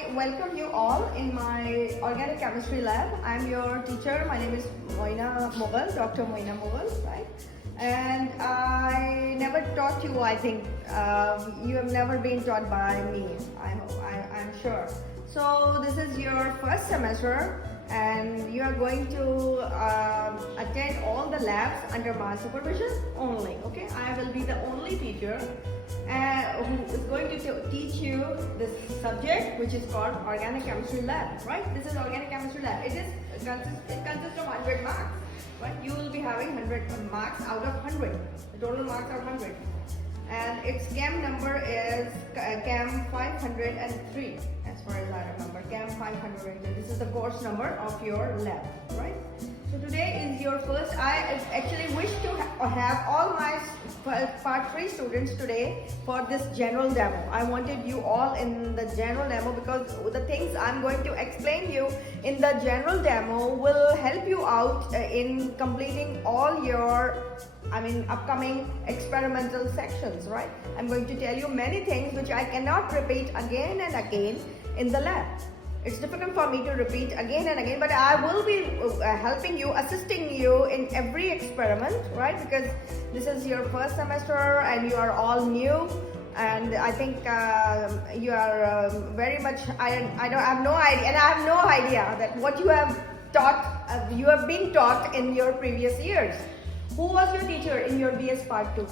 I welcome you all in my organic chemistry lab. I'm your teacher. My name is Dr. Mughal, right? And I never taught you, I think. You have never been taught by me, I'm sure. So this is your first semester and you are going to attend all the labs under my supervision only, okay? I will be the only teacher who is going to teach you this subject, which is called organic chemistry lab, right? This is organic chemistry lab. It consists of 100 marks, right? You will be having 100 marks out of 100. The total marks are 100. And its chem number is chem 503, as far as I remember. Chem 503. This is the course number of your lab, right? So today is your first. I actually wish to have all my part 3 students today for this general demo. I wanted you all in the general demo because the things I'm going to explain you in the general demo will help you out in completing all your upcoming experimental sections, right? I'm going to tell you many things which I cannot repeat again and again in the lab. It's difficult for me to repeat again and again, but I will be helping you, assisting you in every experiment, right? Because this is your first semester and you are all new, and I think you are very much, I have no idea, and I have no idea that what you have taught, you have been taught in your previous years. Who was your teacher in your BSPart3?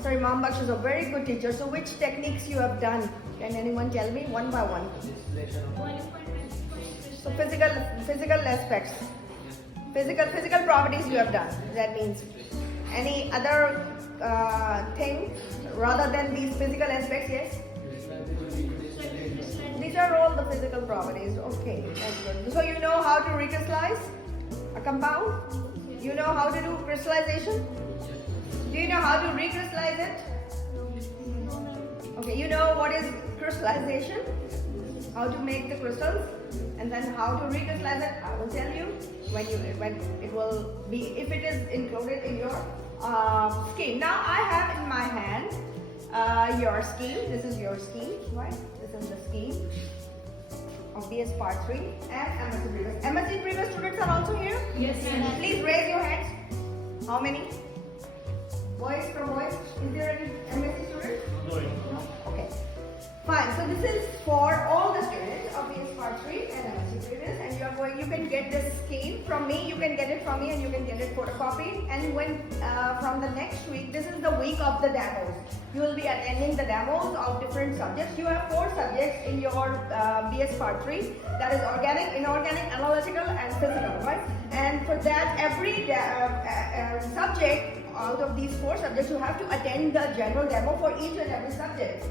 Sorry, Ma'am Baksh is a very good teacher. So which techniques you have done? Can anyone tell me one by one? So physical aspects, physical properties you have done. That means any other thing rather than these physical aspects? Yes. These are all the physical properties. Okay, that's good. So you know how to recrystallize a compound? You know how to do crystallization? Do you know how to recrystallize it? Okay, you know what is crystallization? How to make the crystals, and then how to recrystallize it. I will tell you when it will be, if it is included in your scheme. Now I have in my hand your scheme. This is your scheme, right? This is the scheme of BSPart3 and MSc previous. MSc previous students are also here? Yes, yes. Please raise your hands. How many? Boys from boys? Is there any MSc students? No. Okay. Fine. So this is for all the students of BSPart3 and MSc previous, and you can get this scheme from me. You can get it from me, and you can get it photocopied. And when from the next week, this is the week of the demos. You will be attending the demos of different subjects. You have 4 subjects in your BSPart3. That is organic, inorganic, analytical, and physical, right? And for that, every subject out of these 4 subjects, you have to attend the general demo for each and every subject.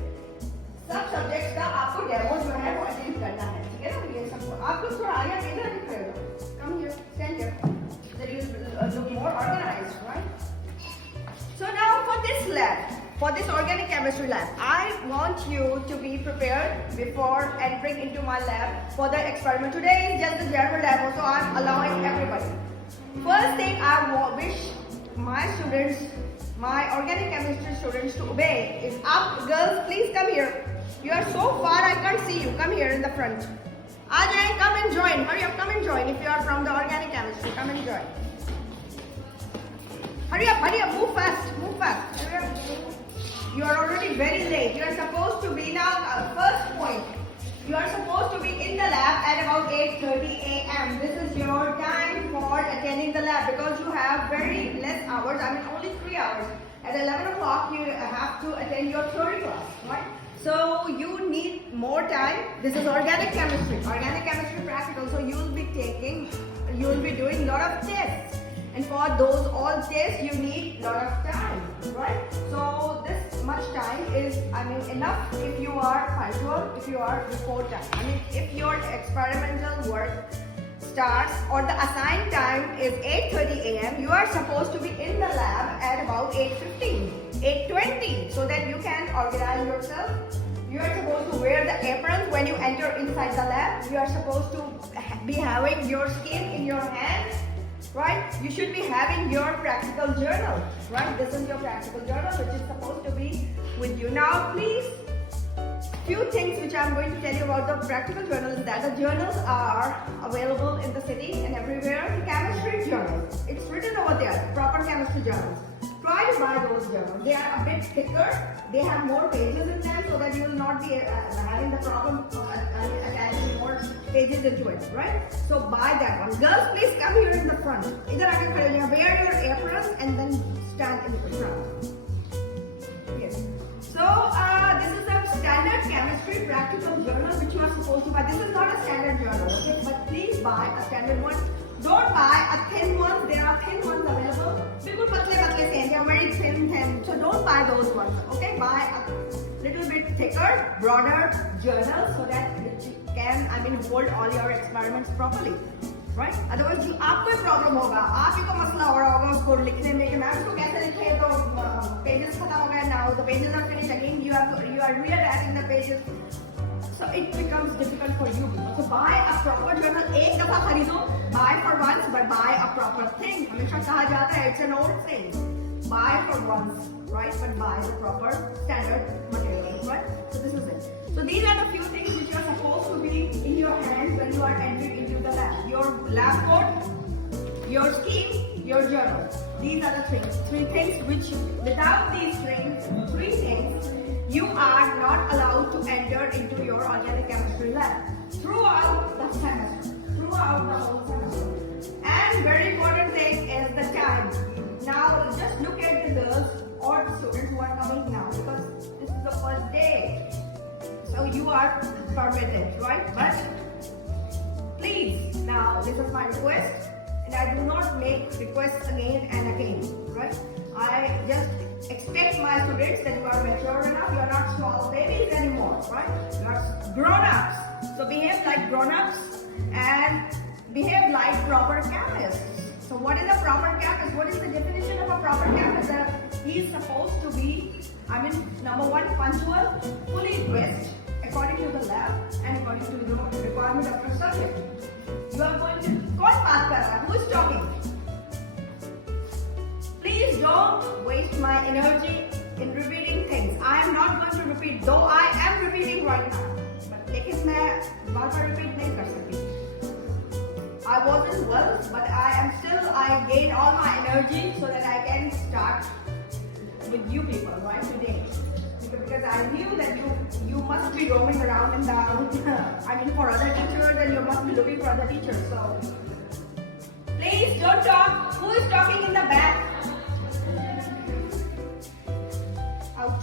सब subjects का आपको demo जो है वो attend करना है, ठीक है ना? ये सबको आप लोग थोड़ा आगे इधर निकलो, come here, stand here, so you look more organized, right? So now for this lab, for this organic chemistry lab, I want you to be prepared before entering into my lab for the experiment. Today is just the general demo, so I'm allowing everybody. First thing I wish my students, my organic chemistry students to obey is up. Girls, please come here. You are so far, I can't see you. Come here in the front. Ajay, come and join. Hurry up, come and join. If you are from the organic chemistry, come and join. Hurry up, move fast, move fast. Hurry up. You are already very late. You are supposed to be now, first point. You are supposed to be in the lab at about 8:30 a.m. This is your time for attending the lab because you have very less hours, only 3 hours. At 11 o'clock, you have to attend your theory class, right? So you need more time. This is organic chemistry practical. So you will be doing a lot of tests. And for those all tests, you need a lot of time, right? So this much time is, enough if you are punctual, if you are before time. If your experimental work starts or the assigned time is 8:30 a.m., you are supposed to be in the lab at about 8:15, 8:20, so that you can organize yourself. You are supposed to wear the aprons when you enter inside the lab. You are supposed to be having your scheme in your hand, right? You should be having your practical journal, right? This is your practical journal which is supposed to be with you. Now please few things which I'm going to tell you about the practical journal is that the journals are available in the city and everywhere. The chemistry journals, it's written over there, proper chemistry journals. Try to buy those journals. They are a bit thicker. They have more pages in them so that you will not be having the problem of attaching more pages into it, right? So buy that one. Girls, please come here in the front. Wear your aprons and then stand in the front. Yes. So this is a standard chemistry practical journal which you are supposed to buy. This is not a standard journal, okay? But please buy a standard one. Don't buy a thin one. There are thin ones available. Bilkul patle se, they are very thin. So don't buy those ones. Okay, buy a little bit thicker, broader journal so that it can, hold all your experiments properly, right? Otherwise, आपको problem होगा. आप ही को मसला हो रहा होगा उसको लिखने में कि मैं उसको कैसे लिखे तो pages खत्म हो गए. Now the pages are finished again. You are readding the pages. So it becomes difficult for you. So buy a proper journal. एक दफा खरीदो. Buy for once, but buy a proper thing. हमेशा कहा जाता है, it's an old thing. Buy for once, right? But buy the proper standard material, right? So this is it. So these are the few things which are supposed to be in your hands when you are entering into the lab. Your lab coat, your scheme, your journal. These are the three things which, without these three things, you are not allowed to enter into your organic chemistry lab throughout the semester, throughout the whole semester. And very important thing is the time. Now just look at the girls or the students who are coming now because this is the first day. So you are permitted, right? But please, now this is my request and I do not make requests again and again, right? I just expect my students that you are mature enough, you are not small babies anymore, right? You are grown-ups. So behave like grown-ups and behave like proper chemists. So what is a proper chemist? What is the definition of a proper chemist? He is supposed to be, number one, punctual, fully dressed according to the lab and according to the requirement of the subject. You are going to, who is talking? Please don't waste my energy in repeating things. I am not going to repeat, though I am repeating right now. But लेकिन मैं बार-बार repeat नहीं कर सकती. I wasn't well, but I gained all my energy so that I can start with you people, right, today. Because I knew that you must be roaming around in the, for other teachers and you must be looking for other teachers. So, please don't talk. Who is talking in the back? Out.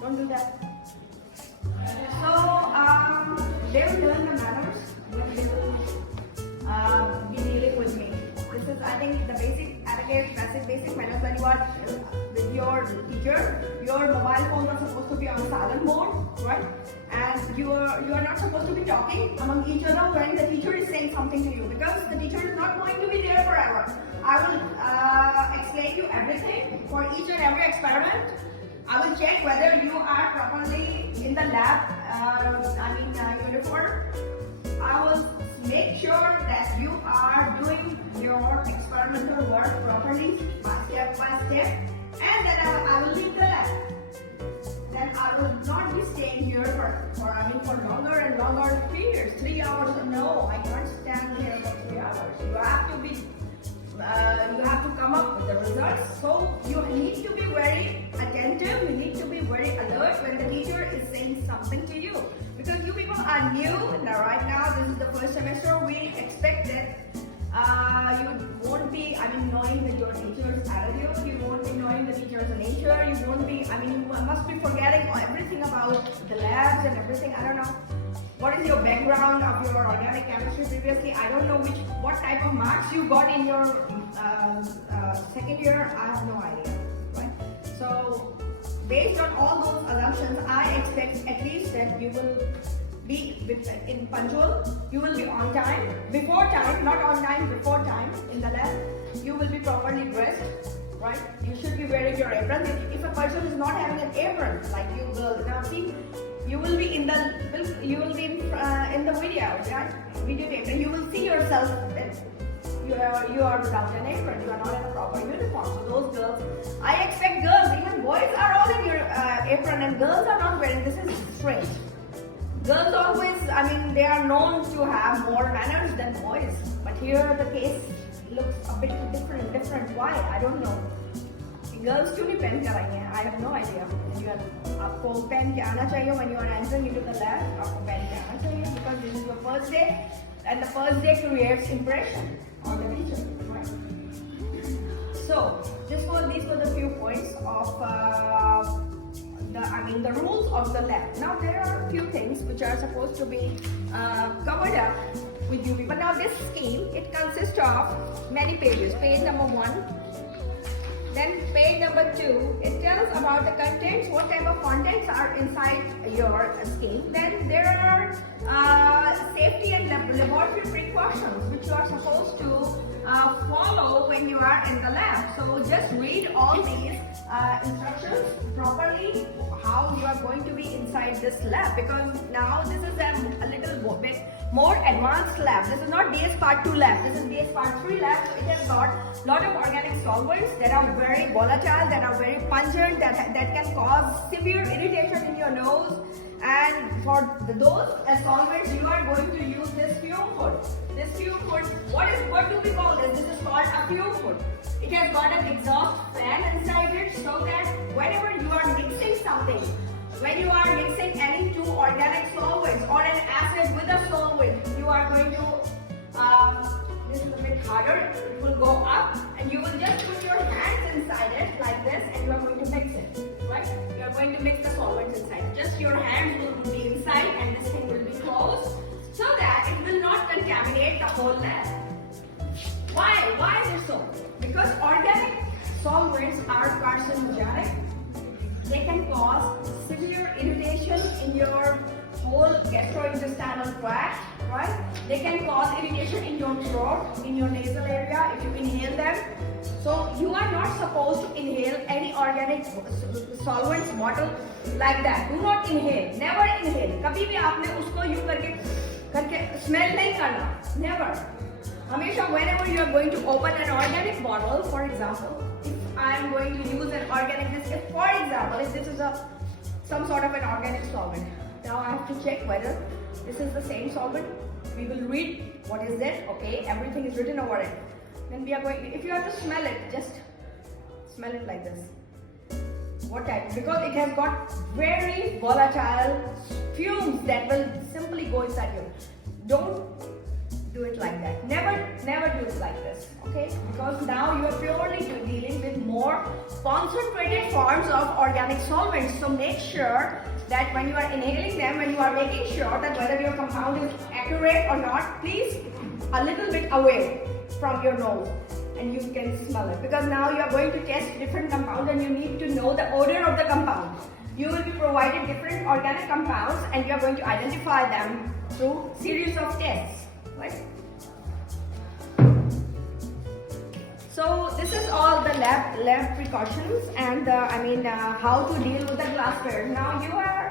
Don't do that. So, they will learn the manners when they will be dealing with me. This is, I think, the basic etiquette, basic manners when you are with your teacher. Your mobile phones are supposed to be on silent mode, right? And you are not supposed to be talking among each other when the teacher is saying something to you because the teacher is not going to be there forever. I will explain you everything for each and every experiment. I will check whether you are properly in the lab, uniform. I will make sure that you are doing your experimental work properly, step by step, and then I will leave the lab. Then I will not be staying here for longer and longer periods, 3 hours. No, I can't stand here for 3 hours. You have to come up with the results. So you need to be very attentive. You need to be very alert when the teacher is saying something to you. Because you people are new. Now, right now, this is the first semester. We expect that you won't be, knowing your teacher's attitude. You won't be knowing the teacher's nature. You won't be, you must be forgetting everything about the labs and everything. I don't know. What is your background of your organic chemistry previously? I don't know what type of marks you got in your second year. I have no idea, right? So, based on all those assumptions, I expect at least that you will be in punctual, you will be on time, before time, not on time, before time in the lab. You will be properly dressed, right? You should be wearing your apron. If a person is not having an apron, like you girls, now see, you will be in the video, right? Video tape, and you will see yourself that you are without an apron. You are not in a proper uniform. So those girls, I expect girls, even boys are all in your apron, and girls are not wearing. This is strange. Girls always, they are known to have more manners than boys. But here the case looks a bit different. Why? I don't know. Girls क्यों नहीं pen कराएंगे? I have no idea. आपको pen के आना चाहिए when you are entering into the lab. आपको pen के आना चाहिए because this is your first day, and the first day creates impression on the teacher. Right? So these were the few points of the rules of the lab. Now there are a few things which are supposed to be covered up with you. But now this scheme, it consists of many pages. Page number 1. Then page number 2, it tells about the contents, what type of contents are inside your scheme. Then there are safety and laboratory precautions which you are supposed to follow when you are in the lab. So just read all these instructions properly, how you are going to be inside this lab, because now this is a little bit more advanced lab. This is not BSPart2 lab, this is BSPart3 lab. So it has got a lot of organic solvents that are very volatile, that are very pungent, that can cause severe irritation in your nose. And for those solvents, you are going to use this fume hood. This fume hood, what do we call this? This is called a fume hood. It has got an exhaust fan inside it, so that whenever you are mixing something, when you are mixing any two organic solvents or an acid with a solvent, you are going to, this is a bit harder, it will go up, and you will just put your hands inside it like this, and you are going to mix it, right? You are going to mix the solvents inside. Just your hands will be inside, and this thing will be closed, so that it will not contaminate the whole lab. Why is it so? Because organic solvents are carcinogenic. They can cause severe irritation in your whole gastrointestinal tract, right? They can cause irritation in your throat, in your nasal area if you inhale them. So you are not supposed to inhale any organic solvents bottle like that. Do not inhale. Never inhale. कभी भी आपने उसको यूं करके smell नहीं करना. Never. हमेशा whenever you are going to open an organic bottle, for example, I am going to use an organic, for example, if this is some sort of an organic solvent. Now I have to check whether this is the same solvent. We will read what is it. Okay, everything is written over it. Then we are going, if you have to smell it, just smell it like this. What type? Because it has got very volatile fumes that will simply go inside you. Don't do it like that. Never do it like this, okay? Because now you are purely dealing with more concentrated forms of organic solvents. So make sure that when you are inhaling them, when you are making sure that whether your compound is accurate or not, please a little bit away from your nose, and you can smell it. Because now you are going to test different compounds, and you need to know the odor of the compound. You will be provided different organic compounds, and you are going to identify them through series of tests. Right? So this is all the lab precautions, and how to deal with the glassware. Now you are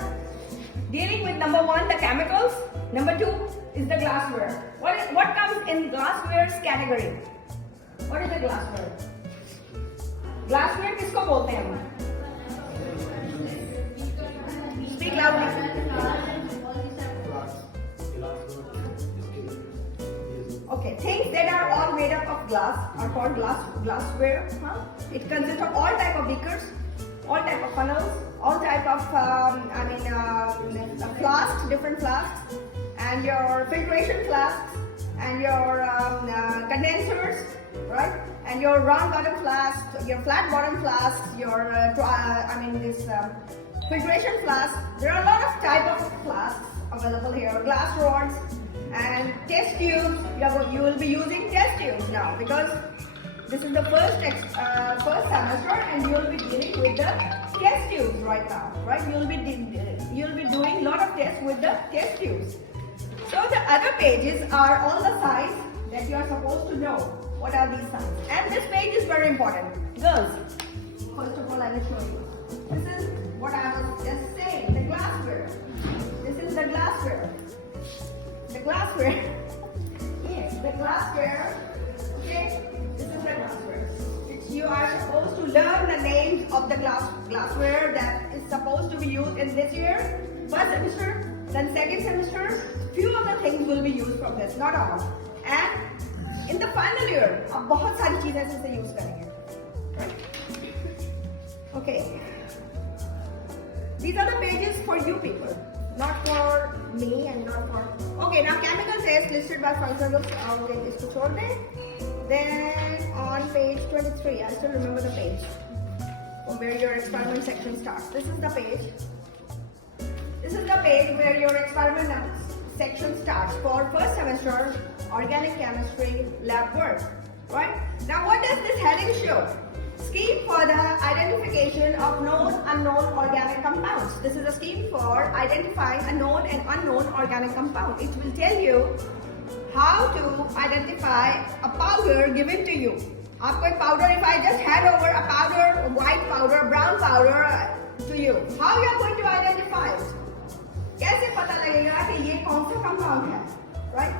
dealing with number 1, the chemicals. Number 2 is the glassware. What comes in glassware's category? What is the glassware? Glassware किसको बोलते हैं हम? Speak loudly. Okay, things that are all made up of glass are called glassware. It consists of all type of beakers, all type of funnels, all type of flasks, different flasks, and your filtration flasks, and your condensers, right? And your round bottom flasks, your flat bottom flasks, your filtration flasks. There are a lot of type of flasks available here. Glass rods. And test tubes, you will be using test tubes now, because this is the first semester, and you will be dealing with the test tubes right now, right? You will be doing a lot of tests with the test tubes. So the other pages are all the signs that you are supposed to know. What are these signs? And this page is very important. Girls, first of all, I will show you. This is what I was just saying, the glassware. This is the glassware. The glassware. Yes, the glassware. Okay, this is the glassware. You are supposed to learn the names of the glassware that is supposed to be used in this year. First semester, Then second semester, few of the things will be used from this, not all. And in the final year, आप बहुत सारी चीजें इससे use करेंगे. Okay. These are the pages for you people, not for me and not for. Okay, now chemical test listed by functionals. इसको छोड़ दें. Then on page 23, I still remember the page where your experiment section starts. This is the page. This is the page where your experiment section starts for first semester organic chemistry lab work. Right? Now, what does this heading show? Scheme for the identification of known unknown organic compounds. This is a scheme for identifying a known and unknown organic compound. It will tell you how to identify a powder given to you. आपको एक powder, if I just hand over a powder, a white powder, brown powder to you, how you are going to identify it? कैसे पता लगेगा कि ये कौन सा compound है? Right?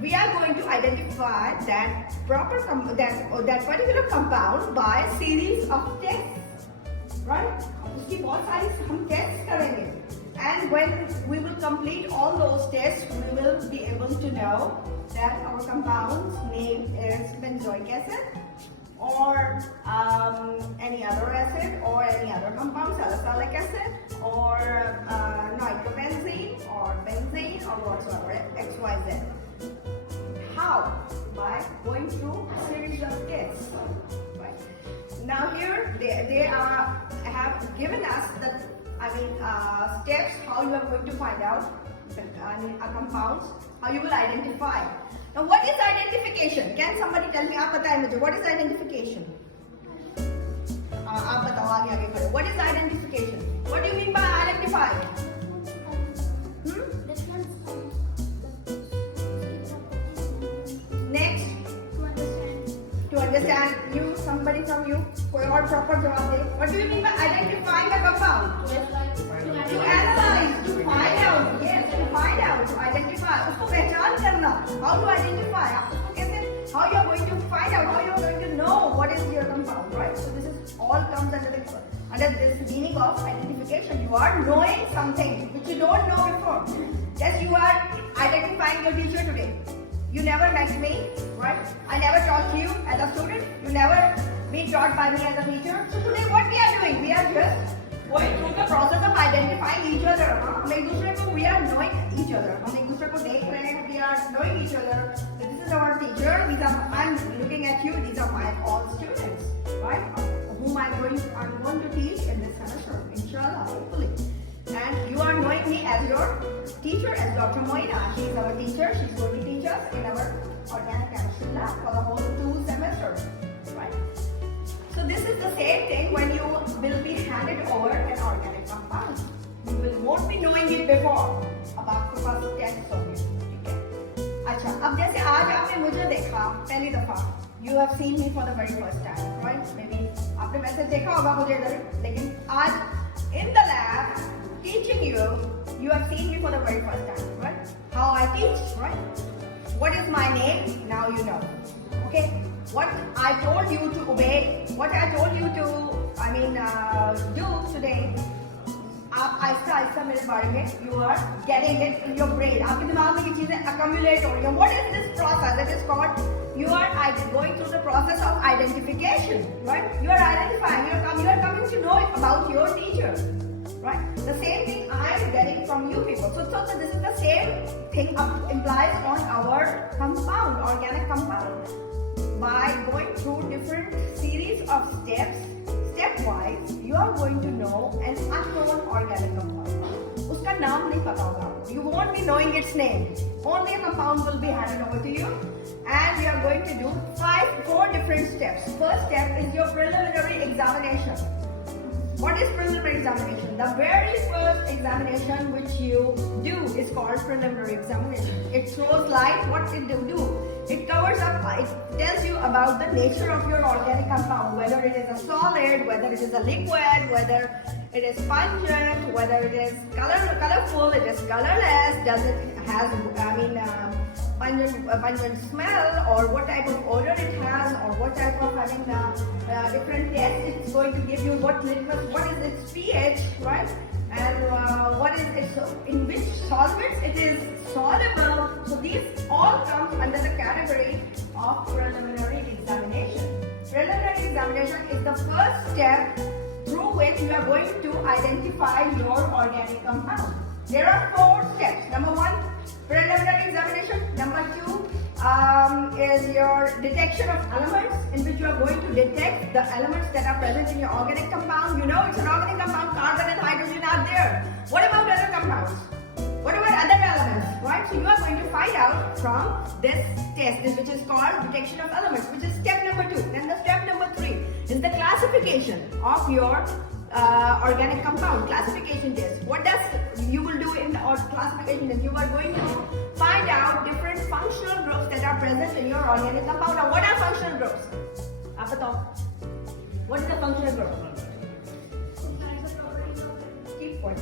We are going to identify that that particular compound by a series of tests, right? उसकी बहुत सारी हम tests करेंगे, and when we will complete all those tests, we will be able to know that our compound's name is benzoic acid, or any other acid, or any other compound, salicylic acid, or nitrobenzene, or benzene, or whatsoever, XYZ. How? By going through a series of tests. Right. Now here they have given us the steps how you are going to find out compounds, how you will identify. Now what is identification? Can somebody tell me? आप बताएं मुझे. What is identification? आप बताओ आगे करो. What is identification? What do you mean by identifying? Next, to understand you, somebody from you, कोई और proper जवाब दे. What do you mean by identifying the compound? To analyze, to find out. Yes, to find out, to identify. उसको पहचान करना. How to identify? आपको कैसे? How you are going to find out? How you are going to know what is your compound, right? So this is all comes under this meaning of identification. You are knowing something which you don't know before. Yes, you are identifying your teacher today. You never met me, right? I never taught you as a student. You never been taught by me as a teacher. So today what we are doing? We are just going through the process of identifying each other. हम एक दूसरे को we are knowing each other. हम एक दूसरे को देख रहे हैं. We are knowing each other. This is our teacher. I'm looking at you. These are my all students, right? Whom I'm going to teach in this semester, inshallah, hopefully. And you are knowing me as your teacher, as Dr. Moina. She is our teacher. She's going to teach us in our organic chemistry lab for the whole 2 semesters, right? So this is the same thing when you will be handed over an organic compound. You won't be knowing it before. अब आपके पास tests होंगे, ठीक है? अच्छा, अब जैसे आज आपने मुझे देखा पहली दफा. You have seen me for the very first time, right? Maybe आपने मैसेज देखा होगा मुझे इधर, लेकिन आज in the lab teaching you have seen me for the very first time, right? How I teach, right? What is my name? Now you know. Okay? What I told you to obey, what I told you to, do today, आप आहिस्ता मेरे बारे में, you are getting it in your brain. आपके दिमाग में ये चीजें accumulate हो रही हैं. What is this process? It is called, you are going through the process of identification, right? You are identifying, you are coming to know about your teacher. Right? The same thing I am getting from you people. So this is the same thing implies on our compound, organic compound. By going through different series of steps, stepwise, you are going to know an unknown organic compound. उसका नाम नहीं पता होगा. You won't be knowing its name. Only a compound will be handed over to you, and you are going to do 4 different steps. First step is your preliminary examination. What is preliminary examination? The very first examination which you do is called preliminary examination. It throws light. What it do? It covers up, it tells you about the nature of your organic compound, whether it is a solid, whether it is a liquid, whether it is pungent, whether it is colorful, it is colorless, does it has pungent smell, or what type of odor it has, or what type of different tests it's going to give you, what is its pH, right? And what is it? So in which solvents it is soluble. So these all come under the category of preliminary examination. Preliminary examination is the first step through which you are going to identify your organic compound. There are 4 steps. Number 1, preliminary examination. Number 2 is your detection of elements, in which you are going to detect the elements that are present in your organic compound. You know it's an organic compound, carbon and hydrogen are there. What about other compounds? What about other elements? Right? So you are going to find out from this test, which is called detection of elements, which is step number 2. Then the step number 3 is the classification of your organic compound, classification test. What does you will do in the classification test? You are going to find out different functional groups that are present in your organic compound. Now, what are functional groups? आप बताओ. What is a functional group? Keep point.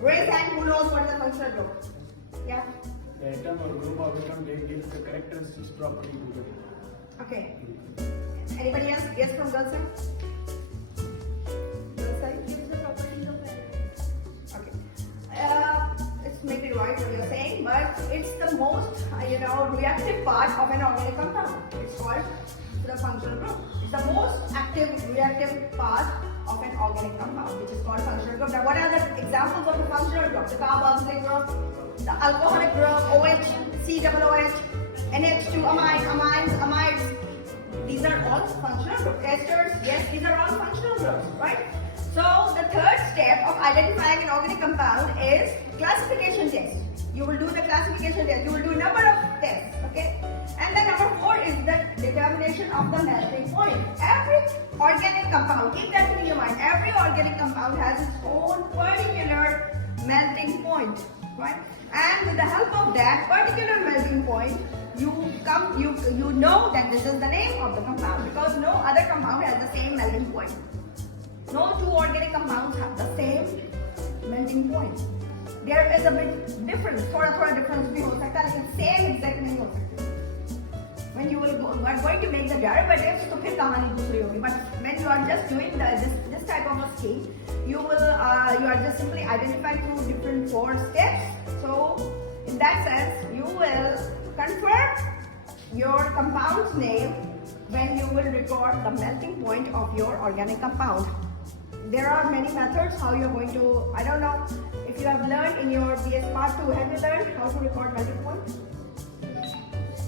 Raise hand who knows what is a functional group. Yeah. The atom or group of atom they give the characteristics property to the. Okay. Anybody else? Yes from girls side? Girls side? Okay. It's maybe right what you're saying, but it's the most reactive part of an organic compound. It's called the functional group. It's the most active reactive part of an organic compound, which is called functional group. Now, what are the examples of the functional group? The carboxylic group, the alcoholic group, OH, COOH, NH2, amines, amides. These are all functional groups. Esters, yes, these are all functional groups, right? So, the third step of identifying an organic compound is classification test. You will do the classification test. You will do a number of tests, okay? And then number 4 is the determination of the melting point. Every organic compound, keep that in your mind, every organic compound has its own particular melting point, right? And with the help of that particular melting point, you know that this is the name of the compound, because no other compound has the same melting point. No 2 organic compounds have the same melting point. There is a bit difference, थोड़ा difference भी हो सकता है, लेकिन same exact नहीं हो सकते. When you are going to make the derivatives, तो फिर कहानी दूसरी होगी. But when you are just doing this type of a scheme, you are just simply identifying through different 4 steps. So in that sense, you will confirm your compound's name when you will record the melting point of your organic compound. There are many methods how you are going to, I don't know if you have learned in your BSPart3, have you learned how to record melting point?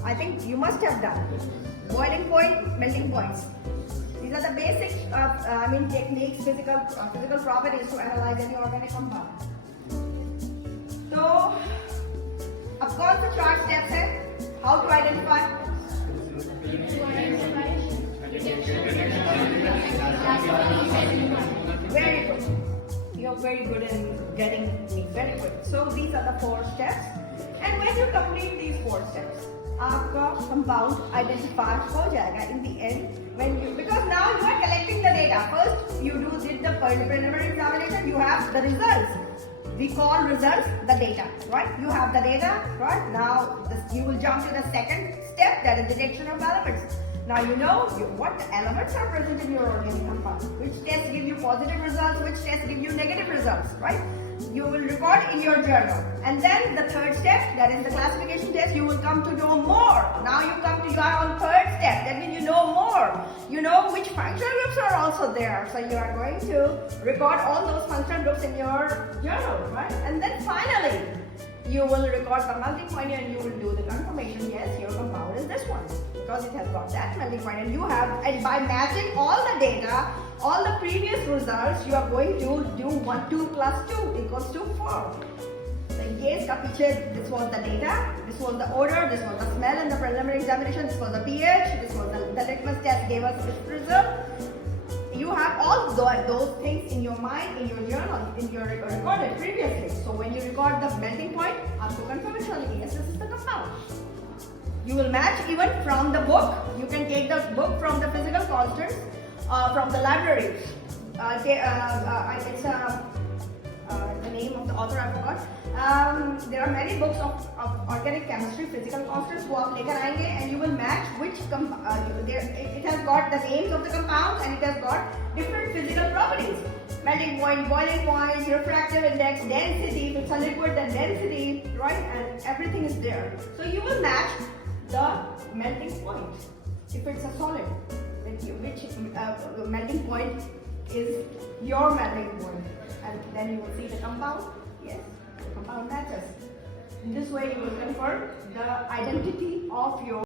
I think you must have done. Boiling point, melting points. These are the basic techniques, physical properties to analyze any organic compound. So, of course the 4 steps है. How to identify? Very good. You're very good in getting me. Very good. So these are the 4 steps. And when you complete these 4 steps, आपका compound identified हो जाएगा in the end, because now you are collecting the data. First you did the preliminary examination, you have the results. We call results the data, right? You have the data, right? Now you will jump to the second step, that is detection of elements. Now you know what elements are present in your organic compound. Which tests give you positive results, which tests give you negative results, right? You will record in your journal. And then the third step, that is the classification test, you will come to know more. Now you are on third step, that means you know more. You know which functional groups are also there. So you are going to record all those functional groups in your journal, right? And then finally, you will record the melting point and you will do the confirmation, yes, your compound is this one, because it has got that melting point. And by matching all the data, all the previous results, you are going to do 1, 2 plus 2 equals to 4. So in case this was the data, this was the odor, this was the smell in the preliminary examination, this was the pH, this was the litmus test gave us this result. You have all those things in your mind, in your journal, in your recorded previously. So when you record the melting point, आपको confirmation मिलेगी, yes, this is the compound. You will match even from the book. You can take the book from the physical constants, from the library. It's the name of the author I forgot. there are many books of organic chemistry, physical constants wo aap lekar aayenge, and you will match which it has got the names of the compounds and it has got different physical properties. Melting point, boiling point, refractive index, density, if it's a liquid then density, right? And everything is there. So you will match the melting point. If it's a solid, which melting point is your melting point, and then you will see the compound. Yes, compound matches. In this way you will confirm the identity of your